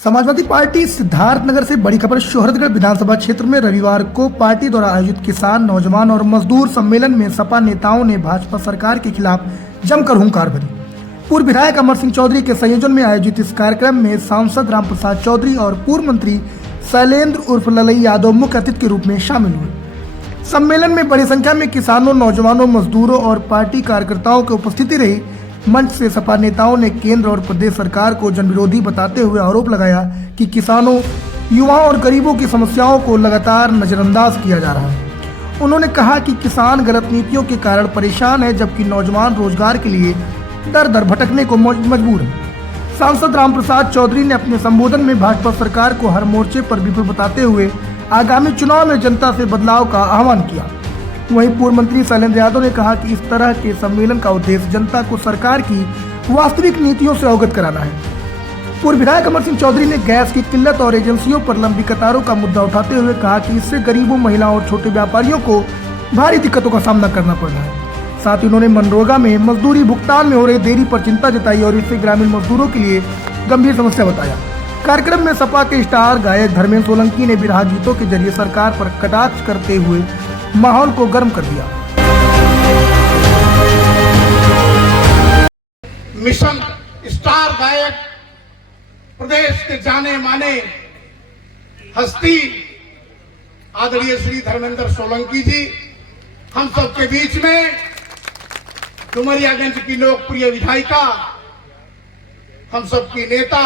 Samajwadi party Siddharthnagar से बड़ी खबर। शोहरतगढ़ विधानसभा क्षेत्र में रविवार को पार्टी द्वारा आयोजित किसान, नौजवान और मजदूर सम्मेलन में सपा नेताओं ने भाजपा सरकार के खिलाफ जमकर हुंकार भरी। पूर्व विधायक अमर सिंह चौधरी के संयोजन में आयोजित इस कार्यक्रम में सांसद रामप्रसाद चौधरी और पूर्व मंत्री शैलेंद्र उर्फ ललई यादव मुख्य अतिथि के रूप में शामिल हुए। सम्मेलन में बड़ी संख्या में किसानों, नौजवानों, मजदूरों और पार्टी कार्यकर्ताओं की उपस्थिति रही। मंच से सपा नेताओं ने केंद्र और प्रदेश सरकार को जनविरोधी बताते हुए आरोप लगाया कि किसानों, युवाओं और गरीबों की समस्याओं को लगातार नजरअंदाज किया जा रहा है। उन्होंने कहा कि किसान गलत नीतियों के कारण परेशान है, जबकि नौजवान रोजगार के लिए दर दर भटकने को मजबूर है। सांसद रामप्रसाद चौधरी ने अपने संबोधन में भाजपा सरकार को हर मोर्चे पर विफल बताते हुए आगामी चुनाव में जनता से बदलाव का आह्वान किया। वहीं पूर्व मंत्री शैलेंद्र यादव ने कहा कि इस तरह के सम्मेलन का उद्देश्य जनता को सरकार की वास्तविक नीतियों से अवगत कराना है। पूर्व विधायक अमर सिंह चौधरी ने गैस की किल्लत और एजेंसियों पर लंबी कतारों का मुद्दा उठाते हुए कहा कि इससे गरीबों, महिलाओं और छोटे व्यापारियों को भारी दिक्कतों का सामना करना पड़ रहा है। साथ ही उन्होंने मनरेगा में मजदूरी भुगतान में हो रही देरी पर चिंता जताई और इससे ग्रामीण मजदूरों के लिए गंभीर समस्या बताया। कार्यक्रम में सपा के स्टार गायक धर्मेंद्र सोलंकी ने विरह गीतों के जरिए सरकार पर कटाक्ष करते हुए माहौल को गर्म कर दिया। मिशन स्टार गायक, प्रदेश के जाने माने हस्ती आदरणीय श्री धर्मेंद्र सोलंकी जी हम सबके बीच में, डुमरियागंज की लोकप्रिय विधायिका, हम सबकी नेता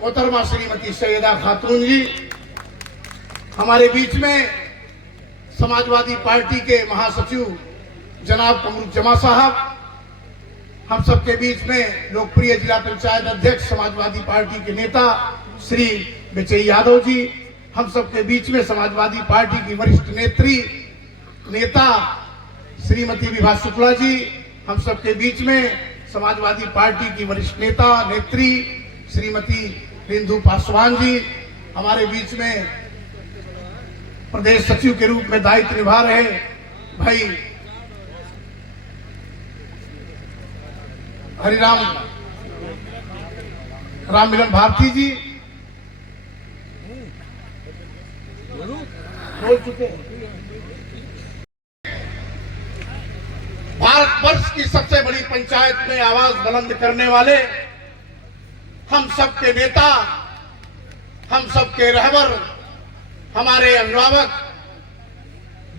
मोहतरमा श्रीमती सैयदा खातून जी हमारे बीच में, समाजवादी पार्टी के महासचिव जनाब कमरुज्जमा साहब हम सबके बीच में, लोकप्रिय जिला पंचायत अध्यक्ष समाजवादी पार्टी के नेता श्री बेचई यादव जी हम सबके बीच में, समाजवादी पार्टी की वरिष्ठ नेता श्रीमती विभा शुक्ला जी हम सबके बीच में, समाजवादी पार्टी की वरिष्ठ नेत्री श्रीमती बिंदु पासवान जी हमारे बीच में, प्रदेश सचिव के रूप में दायित्व निभा रहे भाई हरिराम राममिलन भारती जी बोल चुके हैं। भारतवर्ष की सबसे बड़ी पंचायत में आवाज बुलंद करने वाले हम सबके नेता, हम सबके रहबर, हमारे अभिभावक,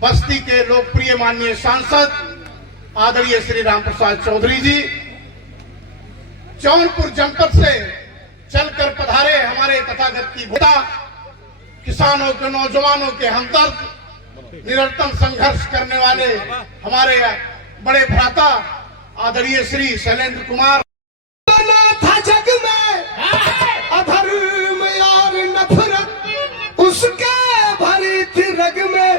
बस्ती के लोकप्रिय माननीय सांसद आदरणीय श्री रामप्रसाद चौधरी जी जौनपुर जनपद से चलकर पधारे हमारे तथागत की भूता, किसानों के, नौजवानों के हमदर्द, निरंतर संघर्ष करने वाले हमारे बड़े भ्राता आदरणीय श्री शैलेंद्र कुमार। था जग में अधर्म और नफरत उसके भरी थी रग में,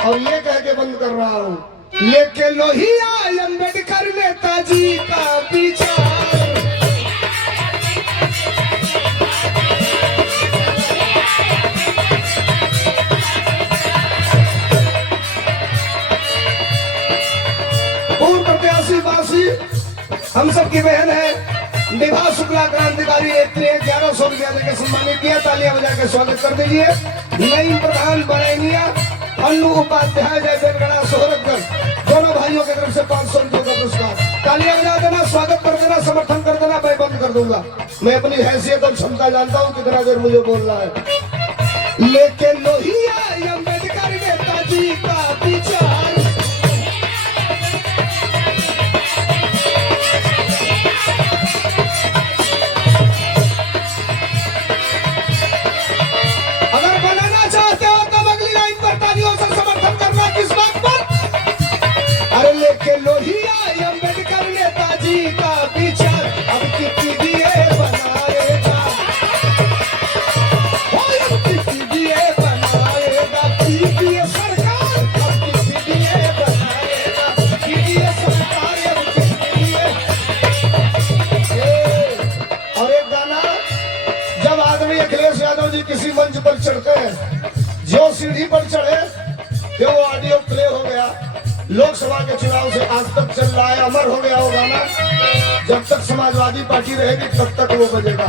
और ये कह के बंद कर रहा हूँ, लेके लोहिया अम्बेडकर नेताजी का पीछा। पूर्व प्रत्याशी बासी हम सबकी बहन है विभा शुक्ला, क्रांतिकारी नेत्री, 1100 रुपया देकर सम्मानित किया। तालियां बजा के स्वागत कर दीजिए। नई प्रधान बरैनिया अन्नू उपाध्याय, जय बेलगड़ा, सोहरतगढ़, दोनों भाइयों की तरफ से 500 रुपये का पुरस्कार। तालियां बजा देना, स्वागत कर देना, समर्थन कर देना। मैं बंद कर दूंगा। मैं अपनी हैसियत और क्षमता जानता हूँ कितना देर मुझे बोलना है। लेके लोहिया अम्बेडकर नेताजी का विचार, लोहिया अम्बेडकर नेताजी का विचार अब कितनी दिए बनाएगा, कितनी दिए बनाएगा, पीडीए सरकार अब कितनी दिए बनाएगा, पीडीए सरकार अब कितनी दिए। और एक गाना, जब आदमी अखिलेश यादव जी किसी मंच पर चढ़ते हैं, जो सीढ़ी पर चढ़े जो ऑडियो प्ले हो गया, लोकसभा के चुनाव से आज तक चल रहा है, अमर हो गया वो गाना। जब तक समाजवादी पार्टी रहेगी तब तक वो बजेगा।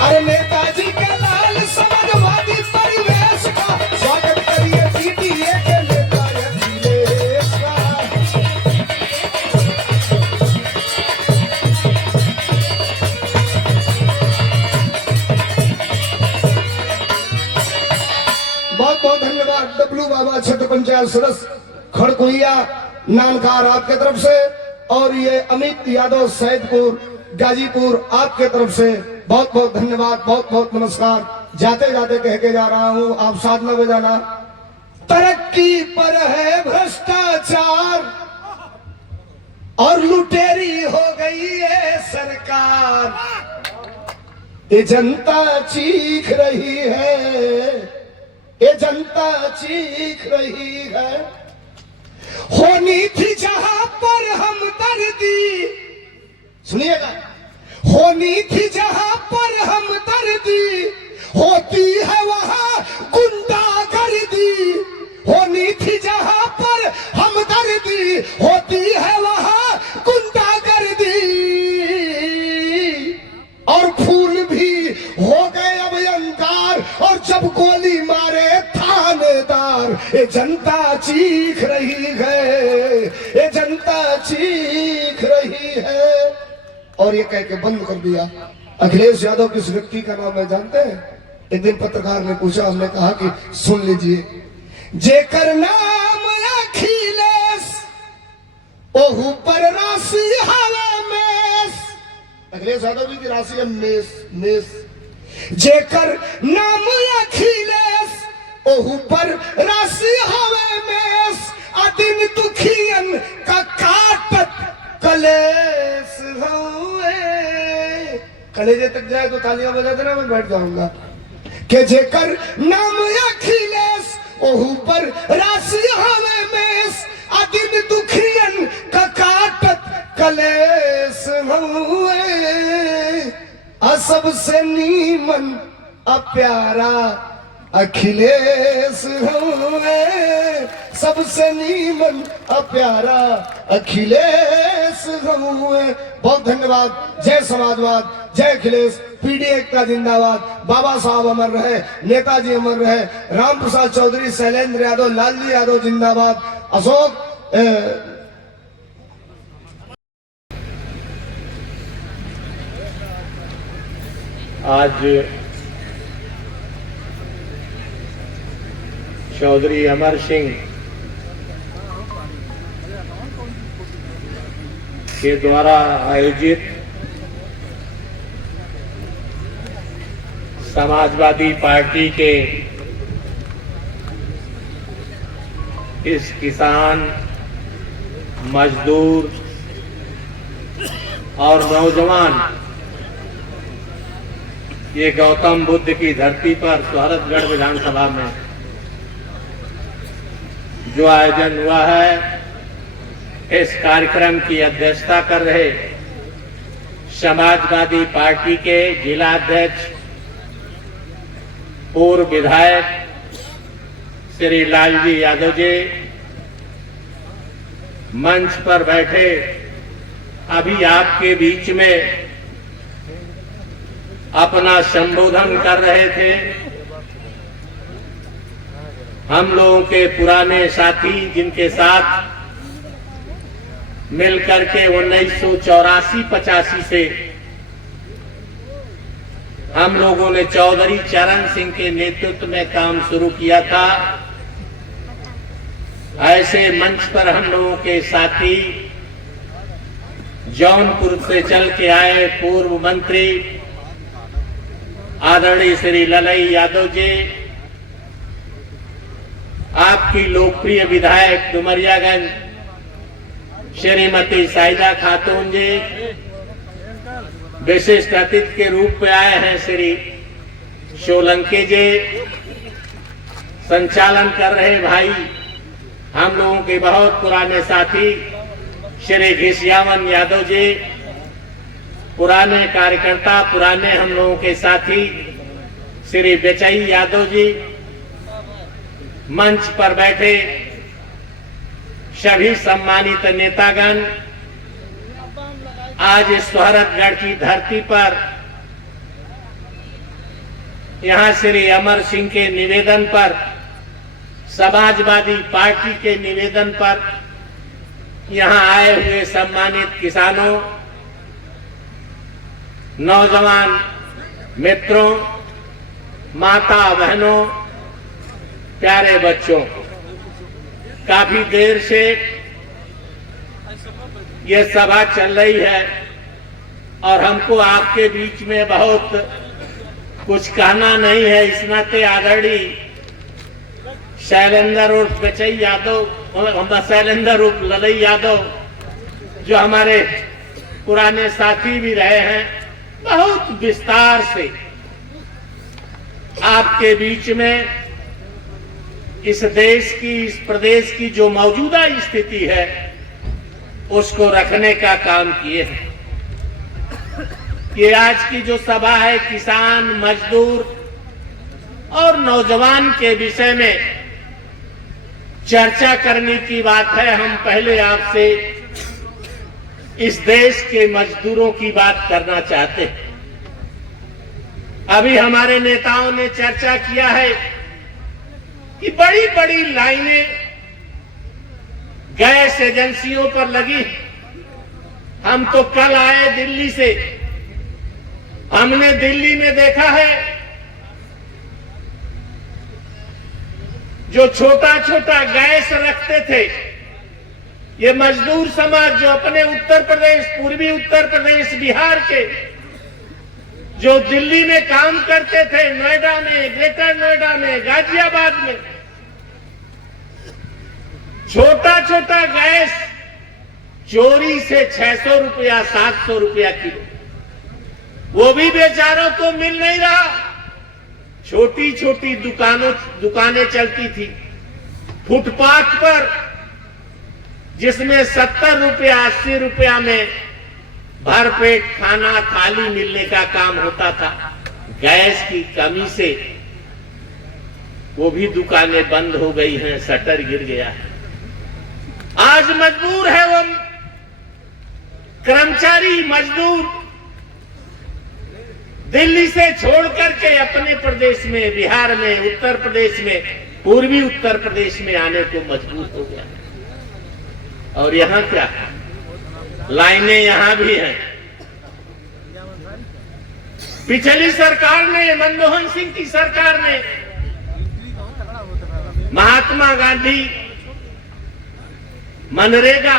अरे नेताजी के लाल समाजवादी परिवेश का स्वागत करिए पीटीए के नेता अखिलेश का। बहुत बहुत धन्यवाद डब्लू बाबा क्षेत्र पंचायत सदस्य खड़कुइया नानकार आपके तरफ से, और ये अमित यादव सैदपुर गाजीपुर आपके तरफ से बहुत बहुत धन्यवाद, बहुत बहुत नमस्कार। जाते जाते कह के जा रहा हूं, आप साथ में बजाना। तरक्की पर है भ्रष्टाचार और लुटेरी हो गई है सरकार, ये जनता चीख रही है, ये जनता चीख रही है। होनी थी जहां पर हमदर्दी, सुनिएगा, होनी थी जहां पर हमदर्दी, होती है वहां गुंडागर्दी। होनी थी जहां पर हमदर्दी, होती है वहां गुंडागर्दी। और फूल भी हो गए अब अंगार, और जब गोली मारे थानेदार, ये जनता चीख रही है, ये जनता चीख रही है। और ये कह के बंद कर दिया। अखिलेश यादव किस व्यक्ति का नाम है जानते हैं? एक दिन पत्रकार ने पूछा, हमने कहा कि सुन लीजिए। जेकर नाम अखिलेश ओहू पर राशि हवा में, अखिलेश यादव जी की राशि है मेष मेष। जेकर नाम अखिलेश ओहू पर राशि हवे में, अदिन दुखियन का काटत कलेश हुए। कलेजे तक जाए तो तालियां बजा देना, मैं बैठ जाऊंगा। के जेकर नाम अखिलेश ओहू पर राशि हवे में, अदिन दुखियन का काटत कलेश हुए। सबसे नीमन प्यारा अखिलेश हुए, सबसे नीमन प्यारा अखिलेश हुए। बहुत धन्यवाद। जय समाजवाद, जय अखिलेश, पीडीए का जिंदाबाद। बाबा साहब अमर रहे, नेताजी अमर रहे, राम प्रसाद चौधरी, शैलेंद्र यादव, लालजी यादव जिंदाबाद। अशोक आज चौधरी अमर सिंह के द्वारा आयोजित समाजवादी पार्टी के इस किसान, मजदूर और नौजवान ये गौतम बुद्ध की धरती पर सोहरतगढ़ विधानसभा में जो आयोजन हुआ है, इस कार्यक्रम की अध्यक्षता कर रहे समाजवादी पार्टी के जिला अध्यक्ष पूर्व विधायक श्री लालजी यादव जी, मंच पर बैठे अभी आपके बीच में अपना संबोधन कर रहे थे। हम लोगों के पुराने साथी जिनके साथ मिलकर के 1984-85 से हम लोगों ने चौधरी चरण सिंह के नेतृत्व में काम शुरू किया था, ऐसे मंच पर हम लोगों के साथी जौनपुर से चल के आए पूर्व मंत्री आदरणीय श्री ललई यादव जी, आपकी लोकप्रिय विधायक डुमरियागंज श्रीमती साहिदा खातून जी, विशिष्ट अतिथि के रूप में आए हैं श्री सोलंकी जी, संचालन कर रहे भाई हम लोगों के बहुत पुराने साथी श्री घिसियावन यादव जी, पुराने कार्यकर्ता, पुराने हम लोगों के साथी श्री बेचई यादव जी, मंच पर बैठे सभी सम्मानित नेतागण, आज इस सोहरतगढ़ की धरती पर यहाँ श्री अमर सिंह के निवेदन पर, समाजवादी पार्टी के निवेदन पर यहाँ आए हुए सम्मानित किसानों, नौजवान मित्रों, माता बहनों, प्यारे बच्चों, काफी देर से ये सभा चल रही है और हमको आपके बीच में बहुत कुछ कहना नहीं है। इस नाते आदरणीय शैलेंद्र उर्फ बेचई यादव, शैलेंद्र उर्फ ललई यादव, जो हमारे पुराने साथी भी रहे हैं, बहुत विस्तार से आपके बीच में इस देश की, इस प्रदेश की जो मौजूदा स्थिति है उसको रखने का काम किए हैं। ये आज की जो सभा है किसान, मजदूर और नौजवान के विषय में चर्चा करने की बात है। हम पहले आपसे इस देश के मजदूरों की बात करना चाहते हैं। अभी हमारे नेताओं ने चर्चा किया है कि बड़ी बड़ी लाइनें गैस एजेंसियों पर लगी। हम तो कल आए दिल्ली से, हमने दिल्ली में देखा है जो छोटा छोटा गैस रखते थे, ये मजदूर समाज जो अपने उत्तर प्रदेश, पूर्वी उत्तर प्रदेश, बिहार के जो दिल्ली में काम करते थे, नोएडा में, ग्रेटर नोएडा में, गाजियाबाद में, छोटा छोटा गैस चोरी से 600 रुपया, 700 रुपया किलो, वो भी बेचारों को मिल नहीं रहा। छोटी छोटी दुकानें चलती थी फुटपाथ पर, जिसमें 70 रुपया, 80 रुपया में भरपेट खाना, थाली मिलने का काम होता था। गैस की कमी से वो भी दुकानें बंद हो गई हैं, शटर गिर गया है। आज मजबूर है वो कर्मचारी मजदूर दिल्ली से छोड़ करके अपने प्रदेश में, बिहार में, उत्तर प्रदेश में, पूर्वी उत्तर प्रदेश में आने को मजबूर हो गया। और यहां क्या, लाइनें यहां भी हैं। पिछली सरकार ने, मनमोहन सिंह की सरकार ने, महात्मा गांधी मनरेगा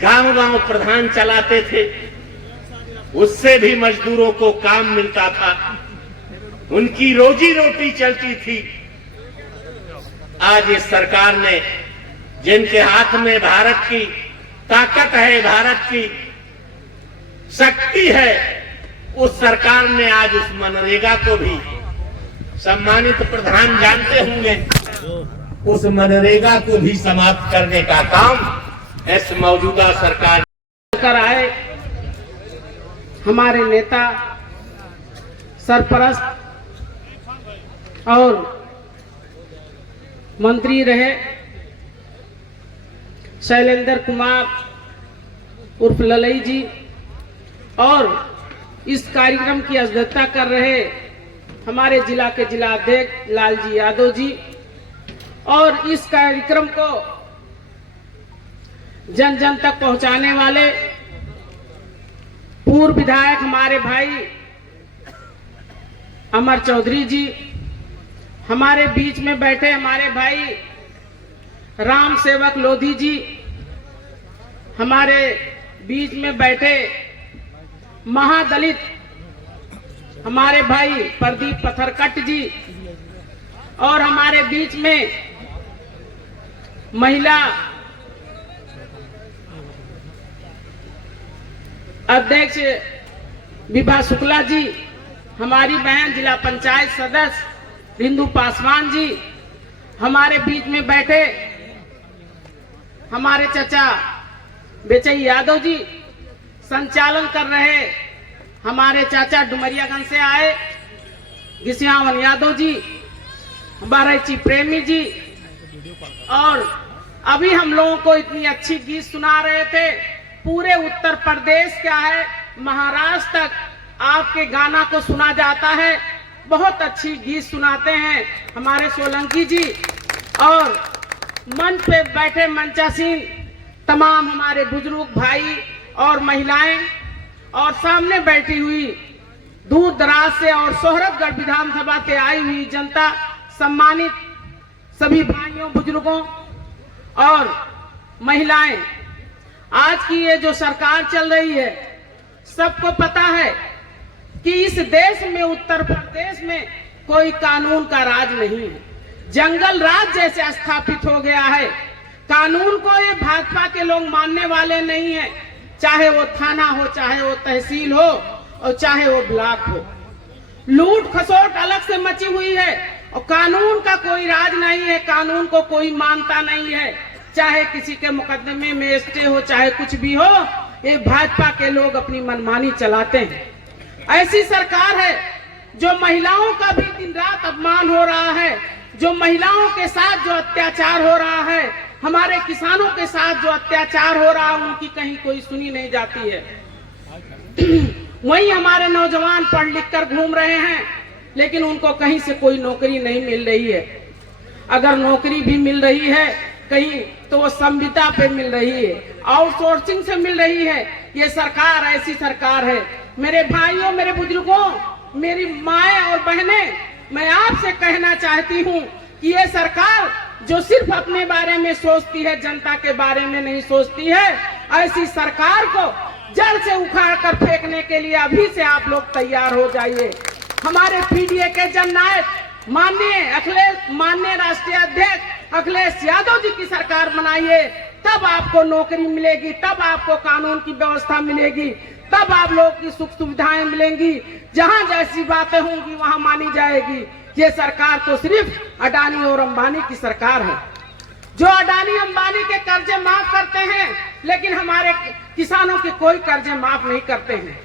गांव गांव प्रधान चलाते थे, उससे भी मजदूरों को काम मिलता था, उनकी रोजी रोटी चलती थी। आज इस सरकार ने, जिनके हाथ में भारत की ताकत है, भारत की शक्ति है, उस सरकार ने आज उस मनरेगा को भी, सम्मानित प्रधान जानते होंगे, उस मनरेगा को भी समाप्त करने का काम इस मौजूदा सरकार कर आए। हमारे नेता, सरपरस्त और मंत्री रहे शैलेंद्र कुमार उर्फ ललई जी, और इस कार्यक्रम की अध्यक्षता कर रहे हमारे जिला के जिला अध्यक्ष लालजी यादव जी, और इस कार्यक्रम को जन जन तक पहुंचाने वाले पूर्व विधायक हमारे भाई अमर चौधरी जी, हमारे बीच में बैठे हमारे भाई राम सेवक लोधी जी, हमारे बीच में बैठे महादलित हमारे भाई प्रदीप पत्थरकट जी, और हमारे बीच में महिला अध्यक्ष विभा शुक्ला जी, हमारी बहन जिला पंचायत सदस्य बिंदु पासवान जी, हमारे बीच में बैठे हमारे चाचा बेचई यादव जी, संचालन कर रहे हमारे चाचा डुमरियागंज से आए घिसियावन यादव जी, बारहची प्रेमी जी, और अभी हम लोगों को इतनी अच्छी गीत सुना रहे थे। पूरे उत्तर प्रदेश क्या है, महाराष्ट्र तक आपके गाना को सुना जाता है। बहुत अच्छी गीत सुनाते हैं हमारे सोलंकी जी। और मंच पे बैठे मंचासीन तमाम हमारे बुजुर्ग भाई और महिलाएं और सामने बैठी हुई दूर दराज से और सोहरतगढ़ विधानसभा से आई हुई जनता, सम्मानित सभी भाइयों बुजुर्गों और महिलाएं, आज की ये जो सरकार चल रही है, सबको पता है कि इस देश में, उत्तर प्रदेश में कोई कानून का राज नहीं है। जंगल राज जैसे स्थापित हो गया है। कानून को ये भाजपा के लोग मानने वाले नहीं है, चाहे वो थाना हो, चाहे वो तहसील हो और चाहे वो ब्लॉक हो। लूट खसोट अलग से मची हुई है और कानून का कोई राज नहीं है। कानून को कोई मानता नहीं है, चाहे किसी के मुकदमे में स्टे हो, चाहे कुछ भी हो, ये भाजपा के लोग अपनी मनमानी चलाते हैं। ऐसी सरकार है जो महिलाओं का भी दिन रात अपमान हो रहा है, जो महिलाओं के साथ जो अत्याचार हो रहा है, हमारे किसानों के साथ जो अत्याचार हो रहा है, उनकी कहीं कोई सुनी नहीं जाती है। वहीं हमारे नौजवान पढ़ लिख कर घूम रहे हैं, लेकिन उनको कहीं से कोई नौकरी नहीं मिल रही है। अगर नौकरी भी मिल रही है कहीं, तो वो संविदा पे मिल रही है, आउटसोर्सिंग से मिल रही है। ये सरकार ऐसी सरकार है। मेरे भाइयों, मेरे बुजुर्गों, मेरी माएं और बहनें, मैं आपसे कहना चाहती हूँ कि ये सरकार जो सिर्फ अपने बारे में सोचती है, जनता के बारे में नहीं सोचती है, ऐसी सरकार को जड़ से उखाड़ कर फेंकने के लिए अभी से आप लोग तैयार हो जाइए। हमारे पीडीए के जननायक माननीय राष्ट्रीय अध्यक्ष अखिलेश यादव जी की सरकार बनाइए, तब आपको नौकरी मिलेगी, तब आपको कानून की व्यवस्था मिलेगी, तब आप लोग की सुख सुविधाएं मिलेंगी। जहां जैसी बातें होंगी वहां मानी जाएगी। ये सरकार तो सिर्फ अडानी और अंबानी की सरकार है, जो अडानी अंबानी के कर्जे माफ करते हैं, लेकिन हमारे किसानों के कोई कर्जे माफ नहीं करते हैं।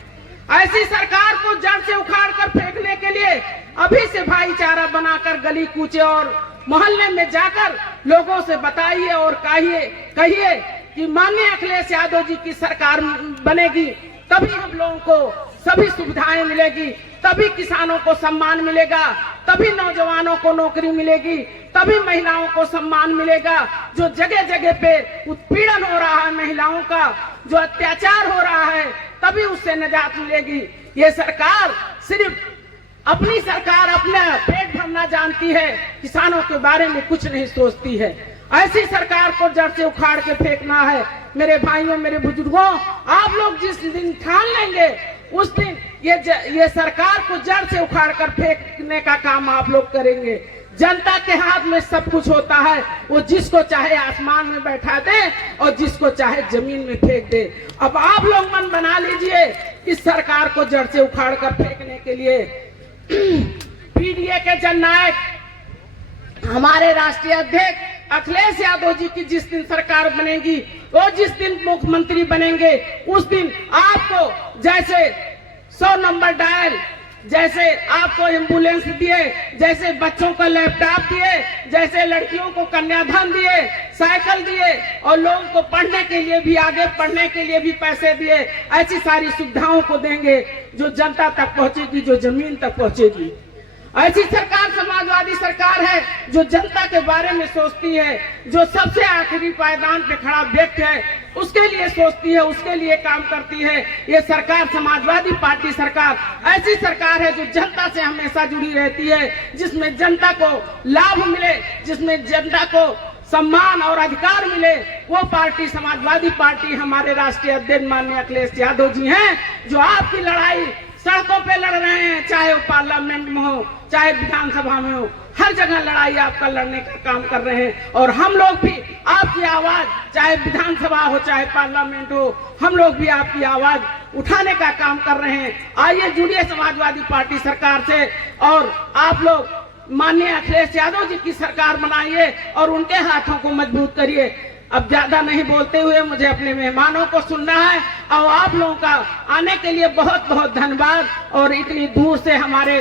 ऐसी सरकार को जड़ से उखाड़ कर फेंकने के लिए अभी से भाईचारा बनाकर गली कूचे और मोहल्ले में जाकर लोगों से बताइए और कहिए कि माननीय अखिलेश यादव जी की सरकार बनेगी, तभी हम लोगों को सभी सुविधाएं मिलेगी, तभी किसानों को सम्मान मिलेगा, तभी नौजवानों को नौकरी मिलेगी, तभी महिलाओं को सम्मान मिलेगा। जो जगह जगह पे उत्पीड़न हो रहा है महिलाओं का, जो अत्याचार हो रहा है, तभी उससे निजात मिलेगी। ये सरकार सिर्फ अपनी सरकार अपना पेट भरना जानती है, किसानों के बारे में कुछ नहीं सोचती है। ऐसी सरकार को जड़ से उखाड़ के फेंकना है। मेरे भाइयों, मेरे बुजुर्गों, आप लोग जिस दिन ठान लेंगे उस दिन ये सरकार को जड़ से उखाड़ कर फेंकने का काम आप लोग करेंगे। जनता के हाथ में सब कुछ होता है, वो जिसको चाहे आसमान में बैठा दे और जिसको चाहे जमीन में फेंक दे। अब आप लोग मन बना लीजिए इस सरकार को जड़ से उखाड़ कर फेंकने के लिए। पीडीए के जननायक हमारे राष्ट्रीय अध्यक्ष अखिलेश यादव जी की जिस दिन सरकार बनेगी, वो जिस दिन मुख्यमंत्री बनेंगे, उस दिन आपको जैसे 100 नंबर डायल, जैसे आपको एम्बुलेंस दिए, जैसे बच्चों को लैपटॉप दिए, जैसे लड़कियों को कन्याधन दिए, साइकिल दिए और लोगों को पढ़ने के लिए भी, आगे पढ़ने के लिए भी पैसे दिए, ऐसी सारी सुविधाओं को देंगे जो जनता तक पहुंचेगी, जो जमीन तक पहुंचेगी। ऐसी सरकार समाजवादी सरकार है जो जनता के बारे में सोचती है, जो सबसे आखिरी पायदान पे खड़ा व्यक्ति है उसके लिए सोचती है, उसके लिए काम करती है। ये सरकार समाजवादी पार्टी सरकार ऐसी सरकार है जो जनता से हमेशा जुड़ी रहती है, जिसमें जनता को लाभ मिले, जिसमें जनता को सम्मान और अधिकार मिले, वो पार्टी समाजवादी पार्टी हमारे राष्ट्रीय अध्यक्ष माननीय अखिलेश यादव जी हैं, जो आपकी लड़ाई सड़कों पे लड़ रहे हैं, चाहे वो पार्लियामेंट में हो, चाहे विधानसभा में हो, हर जगह लड़ाई आपका लड़ने का काम कर रहे हैं। और हम लोग भी आपकी आवाज, चाहे विधानसभा हो चाहे पार्लियामेंट हो, हम लोग भी आपकी आवाज उठाने का काम कर रहे हैं। आइए जुड़िए समाजवादी पार्टी सरकार से और आप लोग माननीय अखिलेश यादव जी की सरकार बनाइए और उनके हाथों को मजबूत करिए। अब ज्यादा नहीं बोलते हुए मुझे अपने मेहमानों को सुनना है और आप लोगों का आने के लिए बहुत बहुत धन्यवाद। और इतनी दूर से हमारे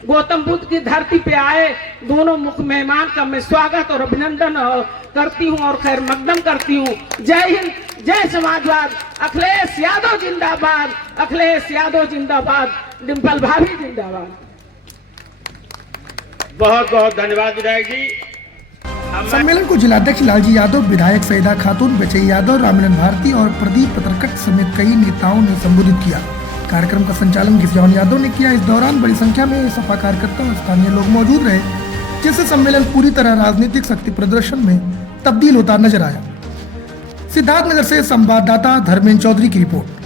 गौतम बुद्ध की धरती पे आए दोनों मुख्य मेहमान का मैं स्वागत और अभिनंदन करती हूं और खैर मकदम करती हूं। जय हिंद, जय समाजवाद, अखिलेश यादव जिंदाबाद, अखिलेश यादव जिंदाबाद, डिम्पल भाभी जिंदाबाद। बहुत बहुत धन्यवाद विधायक जी। सम्मेलन को जिलाध्यक्ष लालजी यादव, विधायक सईदा खातून, बेचई यादव, रामलन भारती और प्रदीप पत्रकट समेत कई नेताओं ने संबोधित किया। कार्यक्रम का संचालन घिसियावन यादव ने किया। इस दौरान बड़ी संख्या में सपा कार्यकर्ता और स्थानीय लोग मौजूद रहे, जिससे सम्मेलन पूरी तरह राजनीतिक शक्ति प्रदर्शन में तब्दील होता नजर आया। सिद्धार्थनगर से संवाददाता धर्मेंद्र चौधरी की रिपोर्ट।